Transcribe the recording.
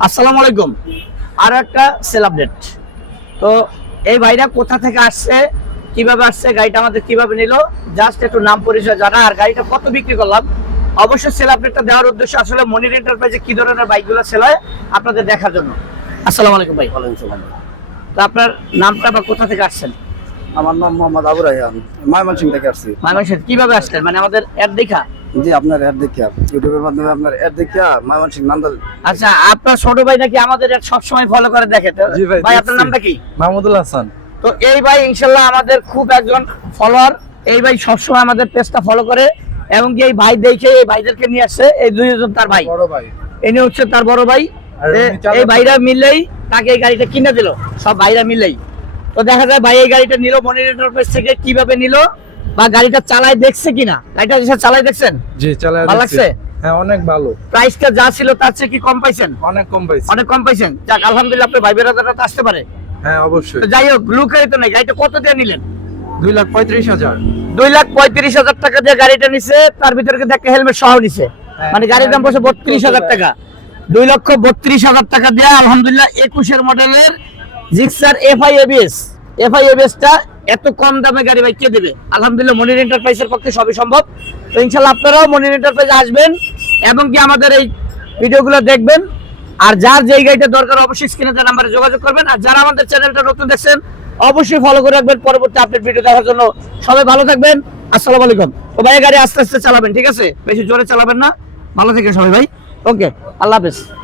আসসালামু আলাইকুম। আর একটা সেল আপডেট। তো এই ভাইরা কোথা থেকে আসছে, কিভাবে আসছে, গাড়িটা আমাদের কিভাবে নিল, জাস্ট একটু নাম পরিচয় জানা আর গাড়িটা কত বিক্রি করলাম। অবশ্যই সেল আপডেটটা দেওয়ার উদ্দেশ্য আসলে মনির এন্টারপ্রাইজে কি ধরনের বাইকগুলো সেল হয় আপনাদের দেখার জন্য। আসসালামু আলাইকুম ভাই। ওয়ালাইকুম সালাম। তো আপনার নামটা বা কোথা থেকে আসছেন? আমার নাম মোহাম্মদ আবু রায়হান, ময়মনসিংহ থেকে আসছি। ময়মনসিংহ কিভাবে আসলেন? মানে আমাদের অ্যাড দেখা? জি, আপনার অ্যাড দেখিয়া, ইউটিউবের মাধ্যমে আপনার অ্যাড দেখিয়া ময়মনসিংহ নান্দাল। আচ্ছা, আপনার ছোট ভাই নাকি আমাদের অ্যাড সব সময় ফলো করে দেখে? জি ভাই, ভাই আপনার নামটা কি? মাহমুদুল হাসান। তো এই ভাই ইনশাল্লাহ আমাদের খুব একজন ফলোয়ার। এই ভাই সবসময় আমাদের পেজটা ফলো করে এবং কি এই ভাই দেখে এই ভাইদেরকে নিয়ে আসছে। এই দুইজন তার ভাই, বড় ভাই। ইনি হচ্ছে তার বড় ভাই। আর উনি চালাতে- এই ভাইরা মিললেই তাকে এই গাড়িটা কিনে দিল, সব ভাইরা মিললেই। তো দেখা যায় ভাই এই গাড়িটা নিল মনির এন্টারপ্রাইজ থেকে, কিভাবে নিল বা গাড়িটা চালায় দেখছে কিনা। গাড়িটা এসে চালায় দেখছেন? জি, চালায় ভালো দেখছি। লাগছে? হ্যাঁ, অনেক ভালো, প্রাইসটা যা ছিল তার চেয়ে কি কম পাইছেন? অনেক কম পাইছি। অনেক কম পাইছেন। যাক আলহামদুলিল্লাহ, আপনার ভাই বেরাদাররা তো আসতে পারে। হ্যাঁ, অবশ্যই। তো যাই হোক, লুকারি তো নাই। গাড়িটা কত দিয়ে নিলেন? 2,35,000। 2,35,000 টাকা দিয়ে গাড়িটা নিছে। তার ভিতরে কিন্তু একটা হেলমেট সহ নিছে। মানে গাড়ির দাম পড়ছে 32,000 টাকা। 2,32,000 টাকা দিয়ে আলহামদুলিল্লাহ 21-এর মডেলের জিক্সার এফআই এবিএসটা এত কম দামে গাড়ি ভাই কে দেবে? আলহামদুলিল্লাহ মনির এন্টারপ্রাইজের পক্ষে সবই সম্ভব। তো ইনশাআল্লাহ আপনারাও মনির এন্টারপ্রাইজে আসবেন এবং কি আমাদের এই ভিডিওগুলো দেখবেন। আর যার যেই গাড়িটা দরকার অবশ্যই স্ক্রিনে দেওয়া নাম্বারে যোগাযোগ করবেন। আর যারা আমাদের চ্যানেলটা নতুন দেখছেন অবশ্যই ফলো করে রাখবেন পরবর্তী আপডেট ভিডিও দেখার জন্য। সবাই ভালো থাকবেন। আসসালামু আলাইকুম। তো ভাই গাড়ি আস্তে আস্তে চালাবেন, ঠিক আছে? বেশি জোরে চালাবেন না। ভালো থেকে সবাই ভাই। ওকে, আল্লাহ হাফেজ।